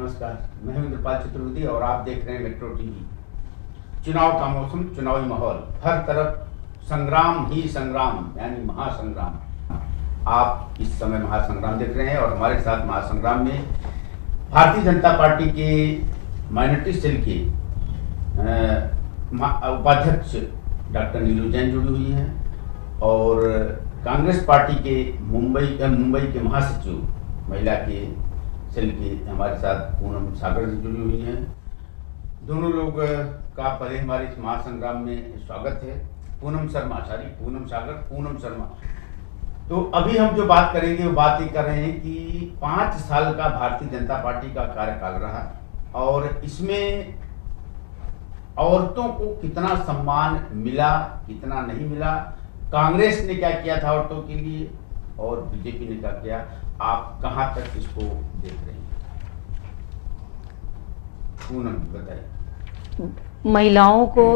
नमस्कार, मैं हूं इंद्रपाल चतुर्वेदी और आप देख रहे हैं मेट्रो टीवी। चुनाव का मौसम, चुनावी माहौल, हर तरफ संग्राम ही संग्राम यानी महासंग्राम। आप इस समय महासंग्राम देख रहे हैं और हमारे साथ महासंग्राम में भारतीय जनता पार्टी के माइनॉरिटी सेल के उपाध्यक्ष डॉक्टर नीलू जैन जुड़ी हुई हैं और कांग्रेस पार्टी के मुंबई के महासचिव महिला के सेल की हमारे साथ पूनम सागर जी जुड़ी हुई हैं। दोनों लोग का पहले हमारे इस महासंग्राम में स्वागत है। पूनम शर्मा, पूनम सागर, पूनम शर्मा। तो अभी हम जो बात करेंगे वो बात ये कर रहे हैं कि 5 साल का भारतीय जनता पार्टी का कार्यकाल रहा और इसमें औरतों को कितना सम्मान मिला, कितना नहीं मिला, कांग्रेस ने क्या किया था औरतों के लिए और बीजेपी ने क्या किया, आप कहां तक इसको देख रहे हैं? पूनम बताइए। महिलाओं को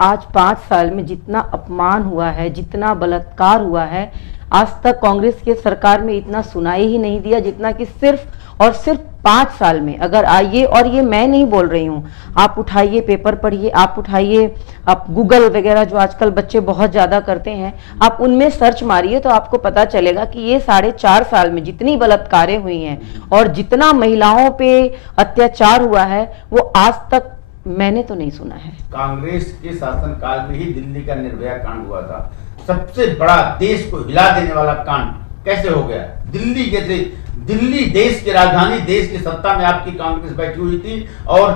आज 5 साल में जितना अपमान हुआ है, जितना बलात्कार हुआ है, आज तक कांग्रेस की सरकार में इतना सुनाई ही नहीं दिया जितना कि सिर्फ और सिर्फ 5 साल में। अगर आइए, और ये मैं नहीं बोल रही हूँ, आप उठाइए, पेपर पढ़िए, आप उठाइए, आप गूगल वगैरह जो आजकल बच्चे बहुत ज्यादा करते हैं, आप उनमें सर्च मारिए तो आपको पता चलेगा कि ये 4.5 साल में जितनी बलात्कारें हुई हैं और जितना महिलाओं पे अत्याचार हुआ है वो आज तक मैंने तो नहीं सुना है। कांग्रेस के शासनकाल में ही दिल्ली का निर्भया कांड हुआ था, सबसे बड़ा देश को हिला देने वाला कांड कैसे हो गया? दिल्ली जैसे, दिल्ली देश की राजधानी, देश की सत्ता में आपकी कांग्रेस बैठी हुई थी और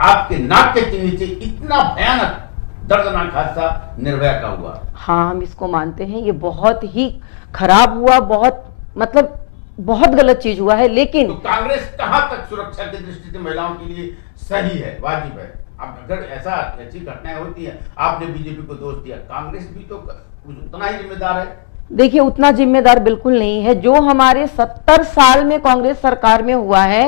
आपके नाक के नीचे इतना भयानक दर्दनाक हादसा निर्भया का हुआ। हाँ, हम इसको मानते हैं, ये बहुत ही खराब हुआ, बहुत मतलब बहुत गलत चीज हुआ है। लेकिन तो कांग्रेस कहां तक सुरक्षा की दृष्टि से महिलाओं के लिए सही है, वाजिब है? अब अगर ऐसी घटनाएं होती है, आपने बीजेपी को दोष दिया, कांग्रेस भी तो उतना ही जिम्मेदार है। देखिए, उतना जिम्मेदार बिल्कुल नहीं है। जो हमारे 70 साल में कांग्रेस सरकार में हुआ है,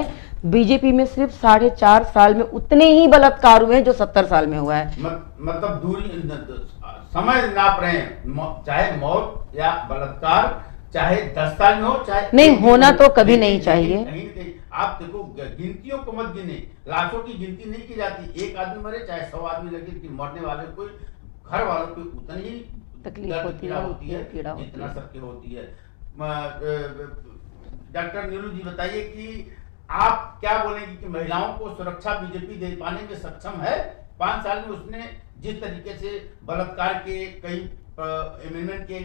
बीजेपी में सिर्फ 4.5 साल में उतने ही बलात्कार हुए हैं जो 70 साल में हुआ है। मतलब दूरी, समय नाप रहे हैं, चाहे मौत या बलात्कार, चाहे 10 साल में हो, चाहे नहीं होना तो कभी नहीं चाहिए। कहीं आप देखो, गिनतियों को मत गिने, लाशों की गिनती नहीं की जाती। एक आदमी मरे चाहे 100 आदमी लगे, कि मरने वाले को घर वालों को उतनी ही तकलीफ होती है जितना सबके होती है। डॉक्टर नीलू जी बताइए कि आप क्या बोलेंगे कि महिलाओं को सुरक्षा बीजेपी दे पाने में सक्षम है? 5 साल में उसने जिस तरीके से बलात्कार के कई अमेंडमेंट के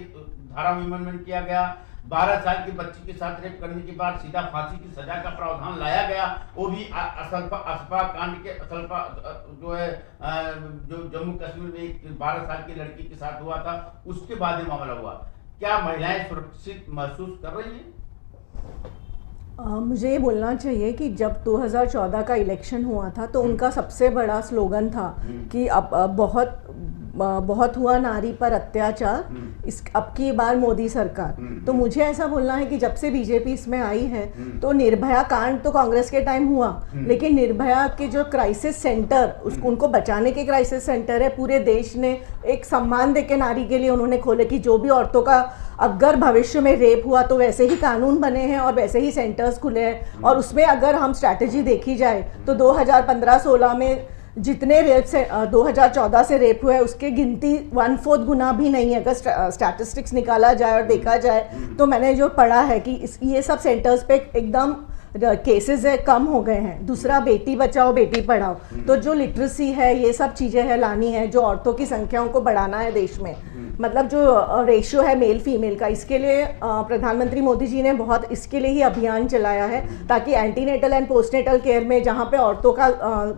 धारा में अमेंडमेंट किया गया, 12 साल की बच्ची के साथ रेप करने के बाद सीधा फांसी की सजा का प्रावधान लाया गया, वो भी असफा कांड के असल्फा जो है, जो जम्मू कश्मीर में एक 12 साल की लड़की के साथ हुआ था, उसके बाद ये मामला हुआ। क्या महिलाएं सुरक्षित महसूस कर रही हैं? मुझे ये बोलना चाहिए कि जब 2014 का इलेक्शन हुआ था तो उनका सबसे बड़ा स्लोगन था कि अब बहुत हुआ नारी पर अत्याचार, इस अब की बार मोदी सरकार। तो मुझे ऐसा बोलना है कि जब से बीजेपी इसमें आई है तो निर्भया कांड तो कांग्रेस के टाइम हुआ, लेकिन निर्भया के जो क्राइसिस सेंटर, उसको उनको बचाने के क्राइसिस सेंटर है, पूरे देश ने एक सम्मान देके नारी के लिए उन्होंने खोले कि जो भी औरतों का अगर भविष्य में रेप हुआ तो वैसे ही कानून बने हैं और वैसे ही सेंटर्स खुले हैं। और उसमें अगर हम स्ट्रैटेजी देखी जाए तो 2015-16 में जितने रेप से 2014 से रेप हुए उसके गिनती 1/4 गुना भी नहीं है। अगर स्टैटिस्टिक्स निकाला जाए और देखा जाए तो मैंने जो पढ़ा है कि ये सब सेंटर्स पे एकदम केसेस है कम हो गए हैं। दूसरा, बेटी बचाओ बेटी पढ़ाओ, तो जो लिटरेसी है, ये सब चीज़ें हैं लानी है, जो औरतों की संख्याओं को बढ़ाना है देश में, मतलब जो रेशियो है मेल फीमेल का, इसके लिए प्रधानमंत्री मोदी जी ने बहुत इसके लिए ही अभियान चलाया है ताकि एंटीनेटल एंड पोस्टनेटल केयर में जहाँ पे औरतों का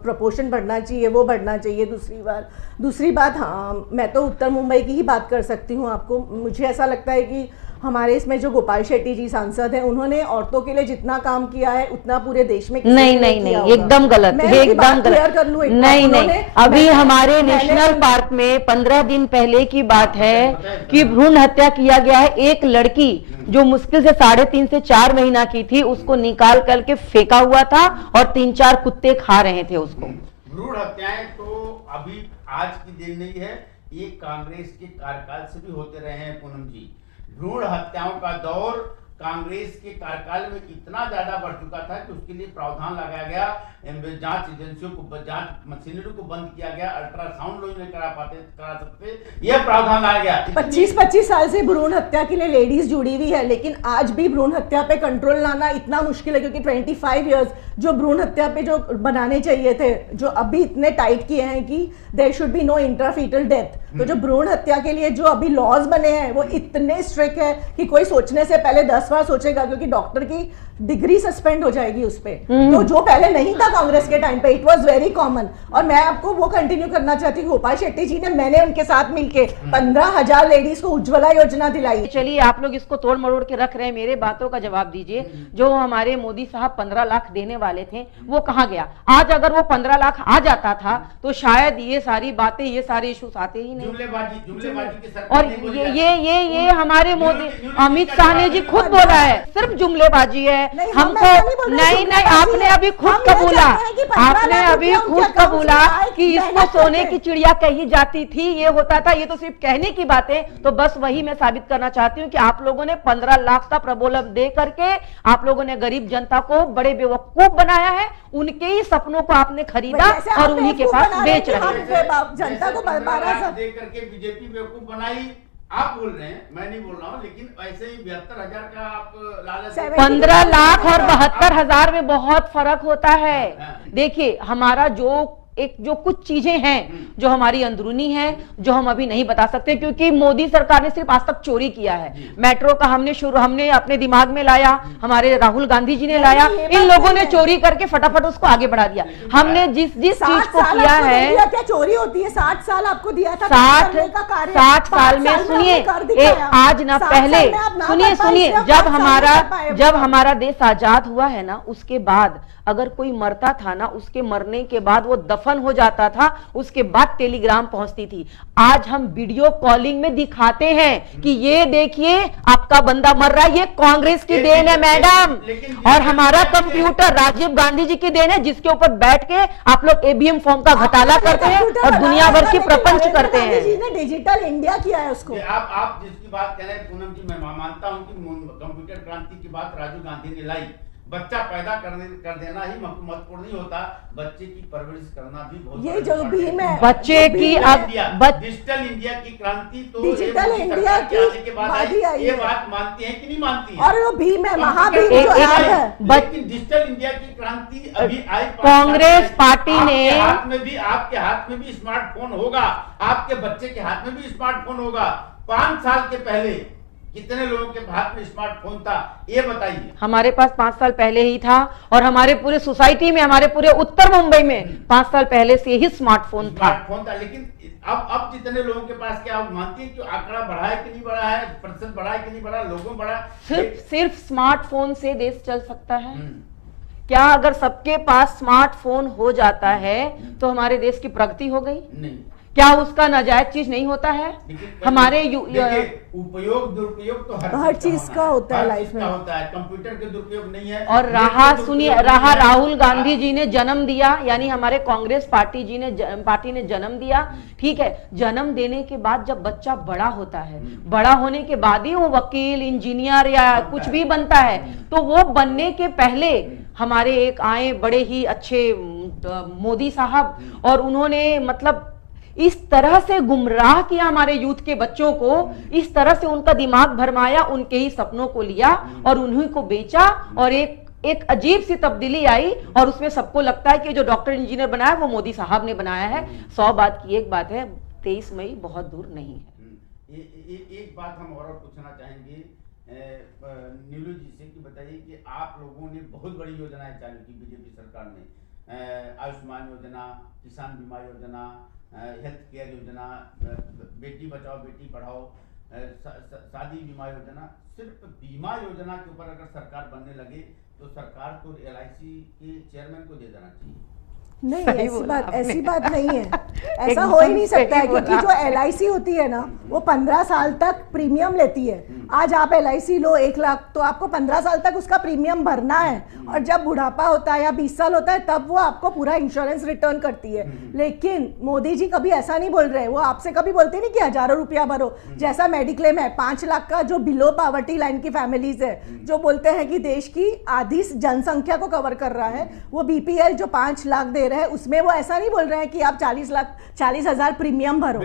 प्रपोर्शन बढ़ना चाहिए वो बढ़ना चाहिए। दूसरी बात, हाँ, मैं तो उत्तर मुंबई की ही बात कर सकती हूँ। आपको, मुझे ऐसा लगता है कि हमारे इसमें जो गोपाल शेट्टी जी सांसद हैं, उन्होंने औरतों के लिए जितना काम किया है उतना पूरे देश में नहीं, एकदम गलत, एकदम गलत। नहीं, अभी हमारे नेशनल पार्क में 15 दिन पहले की बात है कि भ्रूण हत्या किया गया है। एक लड़की जो मुश्किल से 3.5 से 4 महीना की थी, उसको निकाल करके फेंका हुआ था और 3-4 कुत्ते खा रहे थे उसको। भ्रूण हत्याएं तो अभी आज की दिन नहीं है, ये कांग्रेस के कार्यकाल से भी होते रहे हैं। पूनम जी, भ्रूण हत्याओं का दौर कांग्रेस के कार्यकाल में इतना ज्यादा बढ़ चुका था कि उसके लिए प्रावधान लगाया गया, जांच एजेंसियों को, जांच मशीनरी को बंद किया गया, अल्ट्रासाउंड लोग नहीं करा सकते, यह प्रावधान लाया गया। 25-25 साल से भ्रूण हत्या के लिए लेडीज जुड़ी हुई है, लेकिन आज भी भ्रूण हत्या पे कंट्रोल लाना इतना मुश्किल है, क्योंकि 25 इयर्स जो भ्रूण हत्या पे जो बनाने चाहिए थे, जो अभी इतने टाइट किए हैं कि there should be no intrafetal death, तो जो भ्रूण हत्या के लिए जो अभी लॉज बने हैं वो इतने स्ट्रिक्ट है कि कोई सोचने से पहले 10 बार सोचेगा, क्योंकि डॉक्टर की डिग्री सस्पेंड हो जाएगी उस पे। तो जो पहले नहीं था कांग्रेस के टाइम पे, इट वाज वेरी कॉमन। और मैं आपको वो कंटिन्यू करना चाहती हूँ, गोपाल शेट्टी जी ने, मैंने उनके साथ मिलके 15,000 लेडीज को उज्ज्वला योजना दिलाई। चलिए आप लोग इसको तोड़ मरोड़ के रख रहे हैं, मेरे बातों का जवाब दीजिए। जो हमारे मोदी साहब 15 लाख देने वाले थे वो कहाँ गया? आज अगर वो 15 लाख आ जाता था तो शायद ये सारी बातें, ये सारे इश्यूज आते ही नहीं। जुमलेबाजी की सरकार और नहीं बोली ये हमारे मोदी अमित शाह ने जी खुद बोला है, सिर्फ जुमलेबाजी है। नहीं, हमको नहीं, आपने अभी खुद कबूला, आपने अभी खुद कबूला कि इसको सोने की चिड़िया कही जाती थी, ये होता था, ये तो सिर्फ कहने की बातें। तो बस वही मैं साबित करना चाहती हूँ कि आप लोगों ने 15 लाख का प्रलोभन दे करके आप लोगों ने गरीब जनता को बड़े बेवकूफ बनाया है, उनके ही सपनों को आपने खरीदा और उन्हीं के पास बेच रहे हैं। जनता को 12,000 दे करके बीजेपी बेवकूफ बनाई, आप बोल रहे हैं, मैं नहीं बोल रहा हूँ, लेकिन ऐसे ही 72,000 का आप लालच। 15 लाख और 72,000 में बहुत फर्क होता है। देखिए हमारा जो कुछ चीजें हैं जो हमारी अंदरूनी है, जो हम अभी नहीं बता सकते, क्योंकि मोदी सरकार ने सिर्फ आज तक चोरी किया है। मेट्रो का हमने अपने दिमाग में लाया, हमारे राहुल गांधी जी ने लाया, इन लोगों ने चोरी करके फटाफट उसको आगे बढ़ा दिया। हमने जिस चीज को किया है, क्या चोरी होती है? 60 साल आपको दिया था 60 साल में, सुनिए आज ना पहले, सुनिए जब हमारा देश आजाद हुआ है ना, उसके बाद अगर कोई मरता था ना, उसके मरने के बाद वो दफन हो जाता था, उसके बाद टेलीग्राम पहुंचती थी। आज हम वीडियो कॉलिंग में दिखाते हैं कि ये देखिए आपका बंदा मर रहा है, ये कांग्रेस की देन है मैडम, और हमारा कंप्यूटर राजीव गांधी जी की देन है, जिसके ऊपर बैठ के आप लोग ईवीएम फॉर्म का घोटाला करते हैं और दुनिया भर की प्रपंच करते हैं। डिजिटल इंडिया किया है उसको। आप जिसकी बात कह रहे हैं पूनम जी, मैं मानता हूं कि कंप्यूटर क्रांति की बात राजीव गांधी ने लाई। बच्चा पैदा कर देना ही महत्वपूर्ण नहीं होता, बच्चे की परवरिश करना भी बहुत। ये जो भी मैं बच्चे की डिजिटल इंडिया की क्रांति तो डिजिटल इंडिया के बाद आई, ये बात मानती है कि नहीं मानती है? और वो भीम है, महाभीम जो ऐप है, लेकिन डिजिटल इंडिया की क्रांति अभी आई। कांग्रेस पार्टी ने, आपके हाथ में भी स्मार्टफोन होगा, आपके बच्चे के हाथ में भी स्मार्टफोन होगा। 5 साल के पहले कितने लोगों के हाथ में स्मार्टफोन था, ये बताइए? हमारे पास 5 साल पहले ही था, और हमारे पूरे सोसाइटी में, हमारे पूरे उत्तर मुंबई में 5 साल पहले से ही स्मार्टफोन था। लेकिन अब जितने लोगों के पास, क्या आप मानती है कि आंकड़ा बढ़ा है कि नहीं बढ़ा है, प्रतिशत बढ़ा है कि नहीं बढ़ा, लोगों बढ़ा? सिर्फ स्मार्टफोन से देश चल सकता है क्या? अगर सबके पास स्मार्टफोन हो जाता है तो हमारे देश की प्रगति हो गई? नहीं। क्या उसका नाजायज चीज नहीं होता है? हमारे उपयोग दुरुपयोग तो हर चीज का होता है लाइफ में, होता है, कंप्यूटर के दुरुपयोग नहीं है। और राहुल गांधी जी ने जन्म दिया, यानी हमारे कांग्रेस पार्टी ने जन्म दिया, ठीक है। जन्म देने के बाद जब बच्चा बड़ा होता है, बड़ा होने के बाद ही वो वकील, इंजीनियर या कुछ भी बनता है, तो वो बनने के पहले हमारे एक आए बड़े ही अच्छे मोदी साहब, और उन्होंने मतलब इस तरह से गुमराह किया हमारे यूथ के बच्चों को, इस तरह से उनका दिमाग भरमाया, उनके ही सपनों को लिया और उन्हीं को बेचा, और एक अजीब सी तब्दीली आई, और उसमें सबको लगता है कि जो डॉक्टर इंजीनियर बनाया वो मोदी साहब ने बनाया है। 100 बात की एक बात है, 23 मई बहुत दूर नहीं है। एक बात हम और पूछना चाहेंगे नीलू जी से कि बताइए कि आप लोगों ने बहुत बड़ी योजनाएं चालू की बीजेपी सरकार ने, आयुष्मान योजना, किसान बीमा योजना, हेल्थ केयर योजना, बेटी बचाओ बेटी पढ़ाओ, शादी बीमा योजना। सिर्फ बीमा योजना के ऊपर अगर सरकार बनने लगे तो सरकार को LIC के चेयरमैन को दे देना चाहिए। नहीं, सही बोला आपने। ऐसी बात नहीं है। ऐसा एकदम हो ही नहीं सही सकता है, क्योंकि बोला। जो LIC होती है ना, वो 15 साल तक प्रीमियम लेती है। आज आप LIC लो 1 लाख, तो आपको 15 साल तक उसका प्रीमियम भरना है, और जब बुढ़ापा होता है या 20 साल होता है तब वो आपको पूरा इंश्योरेंस रिटर्न करती है। लेकिन मोदी जी कभी ऐसा नहीं बोल रहे, वो आपसे कभी बोलते नहीं कि हजारों रुपया भरो। जैसा मेडिक्लेम है 5 लाख का, जो बिलो पावर्टी लाइन की फैमिलीज है, जो बोलते हैं कि देश की आधी जनसंख्या को कवर कर रहा है, वो BPL जो 5 लाख दे रहे हैं, उसमें वो ऐसा नहीं बोल रहे हैं कि आप 40,000 प्रीमियम भरो।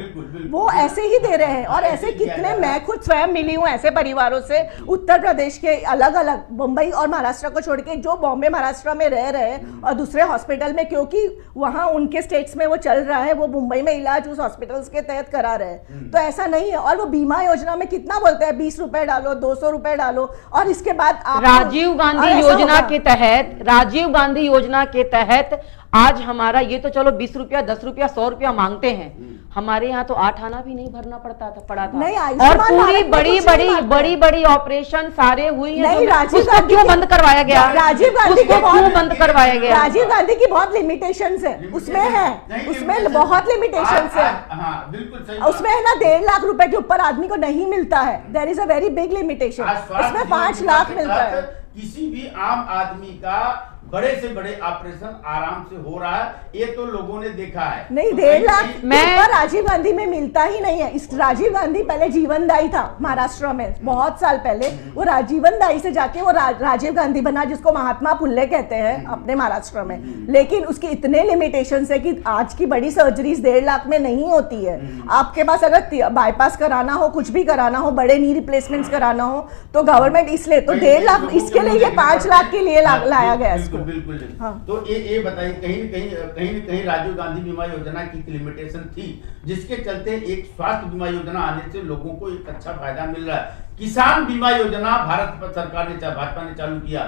वो ऐसे ही दे रहे हैं। और ऐसे कितने, मैं खुद स्वयं मिली हूँ ऐसे परिवारों से, उत्तर प्रदेश के अलग अलग, मुंबई और महाराष्ट्र को छोड़ के, जो बॉम्बे महाराष्ट्र में रह रहे हैं और दूसरे हॉस्पिटल में, क्योंकि वहां उनके स्टेट्स में वो चल रहा है, वो मुंबई में इलाज उस हॉस्पिटल्स के तहत करा रहे हैं। तो ऐसा नहीं है। और वो बीमा योजना में कितना बोलते हैं, 20 रुपए डालो, 200 रुपए डालो, और इसके बाद आप राजीव गांधी और ऐसा योजना होगा। के तहत, राजीव गांधी योजना के तहत आज हमारा ये तो चलो 20 रुपया, 10 रुपया, 100 रुपया मांगते हैं, हमारे यहाँ तो 8 आना भी नहीं भरना पड़ा था। नहीं, और आयुष्मान पूरी भारत में बड़ी कुछ नहीं बड़ी मांगते। बड़ी बड़ी ऑपरेशन सारे हुई हैं, नहीं, जो राजीव उसको गांधी क्यों की- बंद करवाया गया? राजीव गांधी उसको के बहुत- क्यों बंद करवाया गया? राजीव गांधी की बहुत लिमिटेशंस है, उसमें है, उसमें बहुत लिमिटेशंस है। हाँ, बिल्कुल सही उसमें है ना, 1.5 लाख रुपए के ऊपर आदमी को नहीं मिलता है। There is a very big limitation. आज स्वास्थ्य उसमें बीमा 5 योजना लाख के मिलता तहत है। किसी भी आम आदमी का बड़े से बड़े ऑपरेशन आराम से हो रहा है, ये तो लोगों ने देखा है। नहीं, तो 1.5 लाख कहीं- मैं- के ऊपर राजीव गांधी में मिलता ही नहीं है। इस राजीव गांधी पहले जीवनदायी था महाराष्ट्र में, बहुत साल पहले। वो जीवनदायी से जाके वो राजीव गांधी बना, जिसको महात्मा फुल्ले कहते हैं अपने महाराष्ट्र में। लेकिन उसकी इतने लिमिटेशन है कि आज की बड़ी सर्जरीज 1.5 लाख में नहीं होती है। आपके पास अगर बाईपास कराना हो, कुछ भी कराना हो, बड़े नी रिप्लेसमेंट्स कराना हो, तो गवर्नमेंट इसलिए तो 1.5 लाख, इसके लिए ये 5 लाख के लिए लाया गया इसको। बिल्कुल बिल्कुल। हाँ। तो ये बताइए, कहीं न कहीं राजीव गांधी बीमा योजना की लिमिटेशन थी, जिसके चलते एक स्वास्थ्य बीमा योजना आने से लोगों को एक अच्छा फायदा मिल रहा है। किसान बीमा योजना भारत सरकार ने, भाजपा ने चालू किया,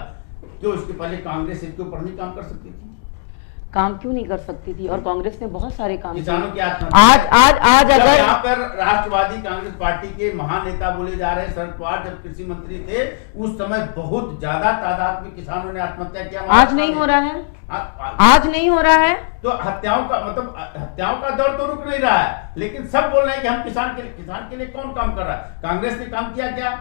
क्यों उसके पहले कांग्रेस इसके ऊपर नहीं काम कर सकती थी? काम क्यों नहीं कर सकती थी? और कांग्रेस ने बहुत सारे काम किए। किसानों की आत्महत्या। आज जब अगर यहाँ पर राष्ट्रवादी कांग्रेस पार्टी के महान नेता बोले जा रहे हैं, शरद पवार जब कृषि मंत्री थे, उस समय बहुत ज्यादा तादाद में किसानों ने आत्महत्या किया। आज नहीं हो रहा है, आज नहीं हो रहा है। तो हत्याओं का दौर तो रुक नहीं रहा है, लेकिन सब बोल रहे हैं कि हम किसान के लिए कौन काम कर रहा है? कांग्रेस ने काम किया क्या?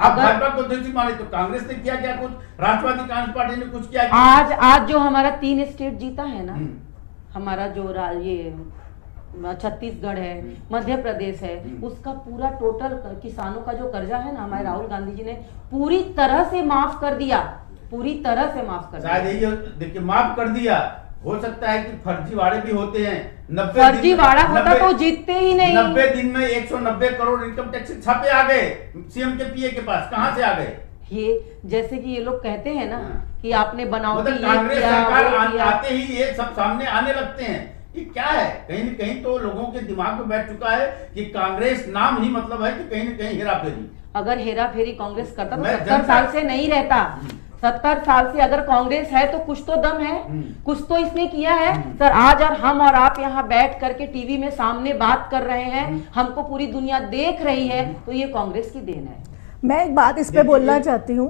आप भाजपा को दोषी माने तो कांग्रेस ने किया क्या कुछ? राष्ट्रवादी कांग्रेस पार्टी ने कुछ किया क्या? आज जो हमारा 3 स्टेट जीता है ना, हमारा जो ये छत्तीसगढ़ है, मध्य प्रदेश है, उसका पूरा टोटल किसानों का जो कर्जा है ना, हमारे राहुल गांधी जी ने पूरी तरह से माफ कर दिया, पूरी तरह से माफ कर दिया। शायद यही देखिए, माफ कर दिया। हो सकता है कि फर्जीवाड़े भी होते हैं। 90 फर्जीवाड़ा होता तो जीतते ही नहीं। 90 दिन में 190 करोड़ इनकम टैक्स छापे आ गए सीएम के पीए के पास। कहां से आ गए? ये जैसे कि ये लोग कहते हैं ना कि आपने बनावटी मतलब ये कांग्रेस किया, सरकार वो किया। आते ही ये सब सामने आने लगते हैं। ये क्या है? कहीं न कहीं तो लोगों के दिमाग में बैठ चुका है कि कांग्रेस नाम ही मतलब है कि कहीं न कहीं हेरा फेरी। अगर हेरा फेरी कांग्रेस करता तो मैं 70 साल से नहीं रहता। 70 साल से अगर कांग्रेस है तो कुछ तो दम है, कुछ तो इसने किया है। सर आज और हम और आप यहाँ बैठ करके टीवी में सामने बात कर रहे हैं, हमको पूरी दुनिया देख रही है, तो ये कांग्रेस की देन है। मैं एक बात इस पे बोलना चाहती हूँ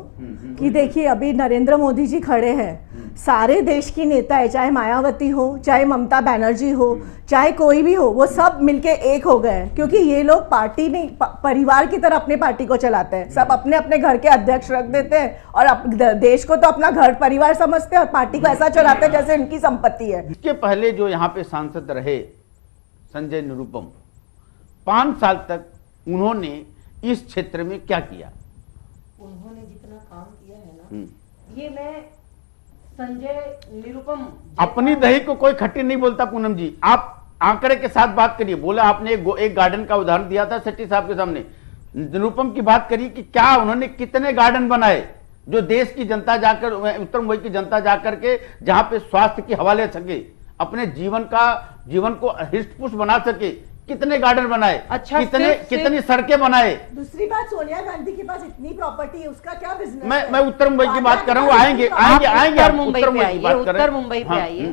कि देखिए, अभी नरेंद्र मोदी जी खड़े हैं, सारे देश की नेता है, चाहे मायावती हो, चाहे ममता बनर्जी हो, चाहे कोई भी हो, वो सब मिलके एक हो गए हैं। क्योंकि ये लोग पार्टी नहीं, परिवार की तरह अपने पार्टी को चलाते हैं। सब अपने अपने घर के अध्यक्ष रख देते हैं और देश को तो अपना घर परिवार समझते हैं और पार्टी को ऐसा चलाते हैं जैसे इनकी संपत्ति है। इसके पहले जो यहाँ पे सांसद रहे संजय निरुपम, 5 साल तक उन्होंने इस क्षेत्र में क्या किया? उन्होंने जितना काम किया है ना, ये मैं संजय निरुपम अपनी दही को कोई खट्टी नहीं बोलता। पूनम जी, आप आंकड़े के साथ बात करिए। बोला आपने एक गार्डन का उदाहरण दिया था सेट्टी साहब के सामने। निरुपम की बात करिए कि क्या उन्होंने कितने गार्डन बनाए जो देश की जनता जाकर, उत्तर मुंबई की जनता जाकर के, जहां पे स्वास्थ्य की हवा ले सके, अपने जीवन को हृष्ट पुष्ट बना सके। कितने गार्डन बनाए? अच्छा, कितनी सड़कें बनाए? दूसरी बात, सोनिया गांधी के पास इतनी प्रॉपर्टी है, उसका क्या बिजनेस? मैं उत्तर मुंबई की बात कर रहा हूँ। आएंगे उत्तर मुंबई पे आइए, उत्तर उत्तर मुंबई पे हाँ, आइए,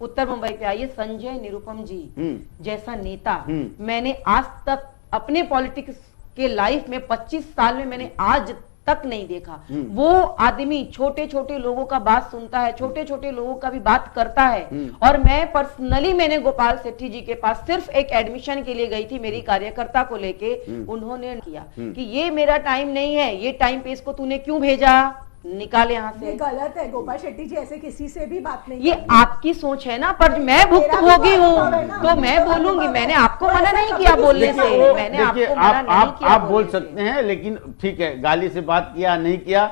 उत्तर मुंबई पे आइए। संजय निरुपम जी जैसा नेता मैंने आज तक अपने पॉलिटिक्स के लाइफ में 25 साल में मैंने आज तक नहीं देखा। वो आदमी छोटे छोटे लोगों का बात सुनता है, छोटे छोटे लोगों का भी बात करता है। और मैं पर्सनली मैंने गोपाल सेठी जी के पास सिर्फ एक एडमिशन के लिए गई थी, मेरी कार्यकर्ता को लेके। उन्होंने किया कि ये मेरा टाइम नहीं है, ये टाइम पे इसको तूने क्यों भेजा, निकाले यहाँ से। ये गलत है, गोपाल शेट्टी जी ऐसे किसी से भी बात नहीं ये आपकी सोच है ना, पर मैं भुक्तभोगी हूँ तो मैं बोलूंगी। मैंने आपको मना नहीं किया बोलने से, मैंने आपको मना नहीं किया। आप बोल सकते हैं, लेकिन ठीक है, गाली से बात किया नहीं किया।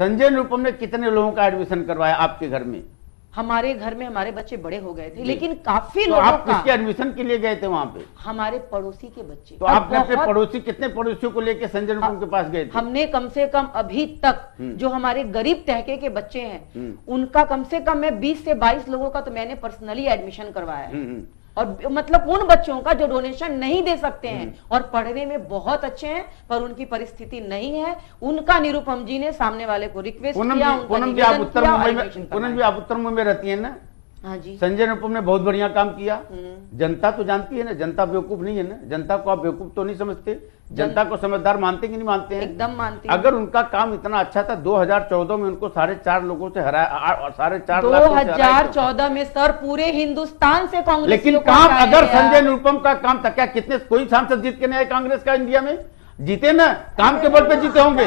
संजय निरुपम ने कितने लोगों का एडमिशन करवाया आपके घर में? हमारे घर में हमारे बच्चे बड़े हो गए थे, लेकिन काफी तो लोगों आप का। किसके एडमिशन के लिए गए थे वहां पे? हमारे पड़ोसी के बच्चे। तो आपने अपने पड़ोसी, कितने पड़ोसियों को लेके संजय निरुपम के पास गए थे? हमने कम से कम अभी तक जो हमारे गरीब तहके के बच्चे हैं उनका कम से कम मैं 20 से 22 लोगों का तो मैंने पर्सनली एडमिशन करवाया है। और मतलब उन बच्चों का जो डोनेशन नहीं दे सकते हैं और पढ़ने में बहुत अच्छे हैं पर उनकी परिस्थिति नहीं है, उनका निरुपम जी ने सामने वाले को रिक्वेस्ट किया, पूनम जी आप उत्तर मुंबई में रहती है ना? हाँ जी। संजय निरुपम ने बहुत बढ़िया काम किया। जनता तो जानती है ना, जनता बेवकूफ नहीं है ना, जनता को आप बेवकूफ तो नहीं समझते, जनता को समझदार मानते कि नहीं मानते हैं? एकदम मानते। अगर उनका काम इतना अच्छा था, 2014 में उनको 4.5 लोगों से हराया, 4.5 लाख 2014 में सर पूरे हिंदुस्तान से कांग्रेस। लेकिन काम अगर संजय निरुपम का काम था, क्या कितने कोई सांसद जीत के नहीं आए कांग्रेस का इंडिया में? जीते ना, काम के बल पे जीते होंगे,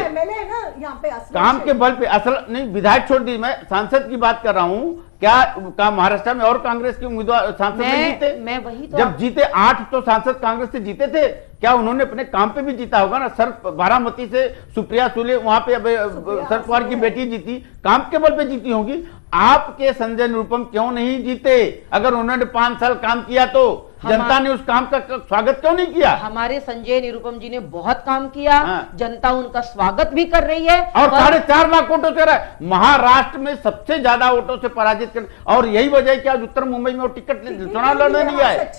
काम के बल पे। असल नहीं, विधायक छोड़ दी, मैं सांसद की बात कर रहा हूं। क्या महाराष्ट्र में और कांग्रेस के उम्मीदवार सांसद नहीं जीते? मैं वही तो जब जीते 8 तो सांसद कांग्रेस से जीते थे, क्या उन्होंने अपने काम पे भी जीता होगा ना? सर बारामती से सुप्रिया सुले, वहां पे शरद पवार की बेटी जीती, काम के बल पे जीती होंगी। आपके संजय निरुपम क्यों नहीं जीते? अगर उन्होंने 5 साल काम किया तो जनता ने उस काम का स्वागत क्यों नहीं किया? हमारे संजय निरुपम जी ने बहुत काम किया। जनता उनका स्वागत भी कर रही है। और 4.5 लाख वोटों से रहा, महाराष्ट्र में सबसे ज्यादा वोटों से पराजित कर। और यही वजह है कि आज उत्तर मुंबई में वो टिकट चुनाव लड़ने नहीं आए।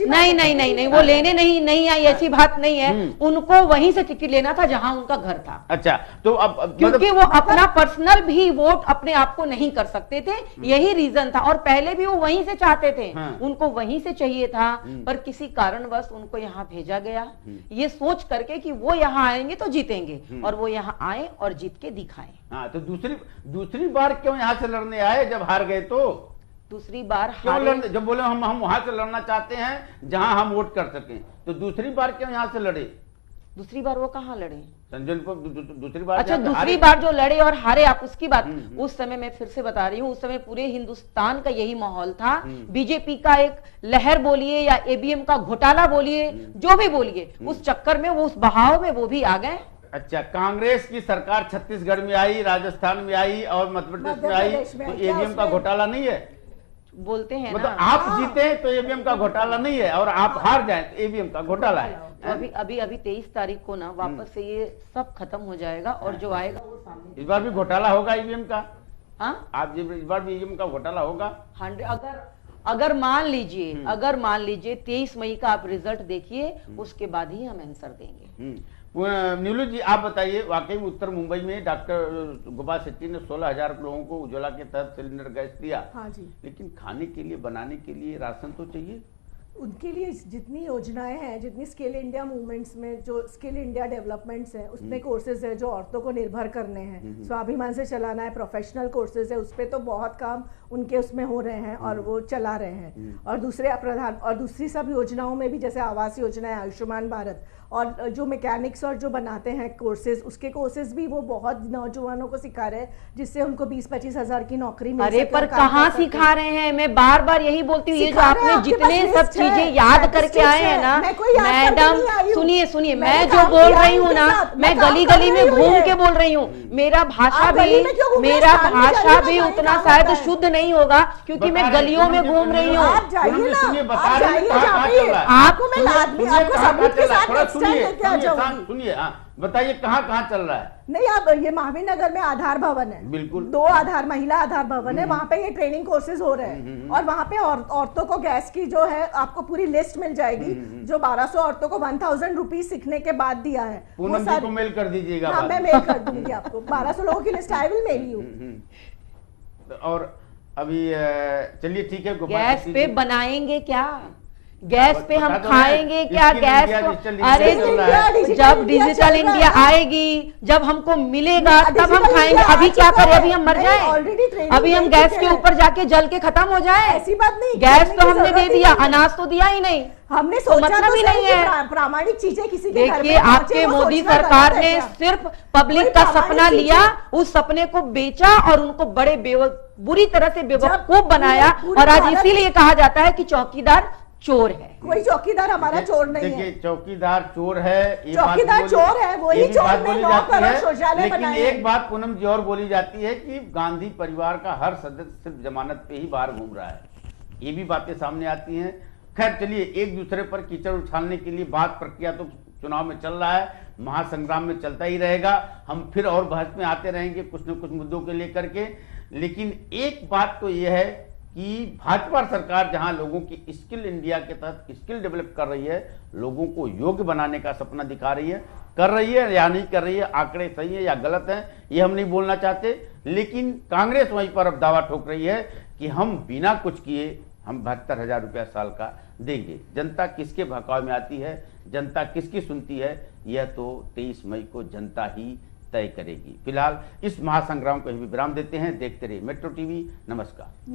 नहीं, वो लेने नहीं आई, ऐसी बात नहीं है। उनको वहीं से टिकट लेना था जहां उनका घर था। अच्छा, तो अब क्योंकि वो अपना पर्सनल भी वोट अपने आप को नहीं कर सकते थे, यही रीजन था। और पहले भी वो वहीं से चाहते थे, उनको वहीं से चाहिए था, पर किसी कारणवश उनको यहाँ भेजा गया, ये सोच करके कि वो यहाँ आएंगे तो जीतेंगे, और वो यहाँ आए और जीत के दिखाए। हाँ, तो दूसरी बार क्यों यहाँ से लड़ने आए जब हार गए? तो दूसरी बार क्यों लड़ने? जब बोले हम वहां से लड़ना चाहते हैं जहां हम वोट कर सकें, तो दूसरी बार क्यों यहाँ से लड़े? दूसरी बार वो कहाँ लड़े? संजय दूसरी बार? अच्छा, दूसरी बार जो लड़े और हारे, आप उसकी बात। उस समय मैं फिर से बता रही हूँ, उस समय पूरे हिंदुस्तान का यही माहौल था। बीजेपी का एक लहर बोलिए या एबीएम का घोटाला बोलिए, जो भी बोलिए, उस चक्कर में, वो उस बहाव में वो भी आ गए। अच्छा, कांग्रेस की सरकार छत्तीसगढ़ में आई, राजस्थान में आई और मध्य प्रदेश में आई, तो ईवीएम का घोटाला नहीं है? बोलते हैं मतलब ना, आप जीते तो ईवीएम का घोटाला नहीं है, और आप हार जाए तो ईवीएम का घोटाला है। तो अभी 23 तारीख को ना वापस से ये सब खत्म हो जाएगा, और जो आएगा वो सामने। इस बार भी घोटाला होगा ईवीएम का? हाँ, आप इस बार भी ईवीएम का घोटाला होगा? 100। अगर मान लीजिए 23 मई का आप रिजल्ट देखिए, उसके बाद ही हम आंसर देंगे। नीलू जी, आप बताइए, वाकई में उत्तर मुंबई में डॉक्टर गोपाल शेट्टी ने 16,000 लोगों को उज्ज्वला के तहत सिलेंडर गैस दिया। हाँ जी। लेकिन खाने के लिए, बनाने के लिए राशन तो चाहिए। उनके लिए जितनी योजनाएं हैं, जितनी स्किल इंडिया मूवमेंट्स में जो स्किल इंडिया डेवलपमेंट्स हैं, उसमें कोर्सेज है जो औरतों को निर्भर करने हैं, स्वाभिमान से चलाना है, प्रोफेशनल कोर्सेज है, उस पर तो बहुत काम उनके उसमें हो रहे हैं और वो चला रहे हैं। और दूसरी सब योजनाओं में भी, जैसे आवास योजना है, आयुष्मान भारत, और जो मैकेनिक्स और जो बनाते हैं कोर्सेज, उसके कोर्सेज भी वो बहुत नौजवानों को सिखा रहे हैं, जिससे उनको 20-25 हजार की नौकरी मिल सके। अरे पर कहाँ सिखा रहे हैं? मैं बार बार यही बोलती हूँ, ये जो आपने जितने सब चीजें याद करके आए हैं ना मैडम, सुनिए, मैं जो बोल रही हूँ ना, मैं गली गली में घूम के बोल रही हूँ। मेरा भाषा भी उतना शायद शुद्ध नहीं होगा, क्योंकि मैं गलियों में घूम रही हूँ। सुनिए, बताइए कहाँ चल रहा है? नहीं, आप ये महावीर नगर में आधार भवन है, बिल्कुल 2 महिला आधार भवन है, वहाँ पे ये ट्रेनिंग कोर्सेज हो रहे हैं। और वहाँ पे औरतों को गैस की जो है आपको पूरी लिस्ट मिल जाएगी, जो 1200 औरतों को 1000 रुपीज सीखने के बाद दिया है। पूनम जी को मेल कर दीजिएगा। हाँ, मैं मेल कर दूंगी आपको। 1200 लोगों की list I will mail you. और अभी चलिए ठीक है, गैस पे बनाएंगे क्या? गैस पे हम पता तो है, खाएंगे क्या? डिजिटल गैस इंडिया, तो डिजिटल इंडिया अरे चल रहा है। जब डिजिटल इंडिया आएगी, जब हमको मिलेगा तब हम खाएंगे। अभी क्या करें? अभी हम मर जाए? अभी हम गैस के ऊपर जाके जल के खत्म हो जाए? ऐसी बात नहीं, गैस करने तो की हमने जरूरत दे ही दिया, नहीं है। अनाज तो दिया ही नहीं। हमने तो सोचा मतलब तो ही सही नहीं कि है। प्रामाणिक चीजें किसी के घर में देखिए, पहुंचे, आपके वो मोदी सोचना सरकार गलत है ने क्या? सिर्फ कोई पब्लिक का प्रामाणिक सपना चीजें- लिया, उस सपने को बेचा और उनको बड़े बुरी तरह से बेवकूफ बनाया। पूरे और आज भारत- इसीलिए कहा जाता है कि चौकीदार चोर है। कोई चौकीदार हमारा चोर नहीं है। देखिए, चौकीदार चोर है, ये चौकीदार बात बोली- चोर है, वही ये भी चोर बात ने बोली 9 जाती करोड़ है। शौचालय लेकिन बनाए एक हैं। बात पूनम जी और बोली जाती है कि गांधी परिवार का हर सदस्य सिर्फ जमानत पे ही बाहर घूम रहा है। ये भी बातें सामने आती हैं। खैर चलिए, एक दूसरे पर कीचड़ उछालने के लिए बात प्रक्रिया तो चुनाव में चल रहा है, महासंग्राम में चलता ही रहेगा। हम फिर और बहस में आते रहेंगे कुछ न कुछ मुद्दों को लेकर के। लेकिन एक बात तो यह है कि भाजपा सरकार जहां लोगों की स्किल इंडिया के तहत स्किल डेवलप कर रही है, लोगों को योग्य बनाने का सपना दिखा रही है, कर रही है या नहीं कर रही है, आंकड़े सही है या गलत है ये हम नहीं बोलना चाहते। लेकिन कांग्रेस वहीं पर अब दावा ठोक रही है कि हम बिना कुछ किए हम 72,000 रुपया साल का देंगे। जनता किसके बहकावे में आती है, जनता किसकी सुनती है, यह तो 23 मई को जनता ही तय करेगी। फिलहाल इस महासंग्राम को यहीं विराम देते हैं। देखते रहिए मेट्रो टीवी। नमस्कार।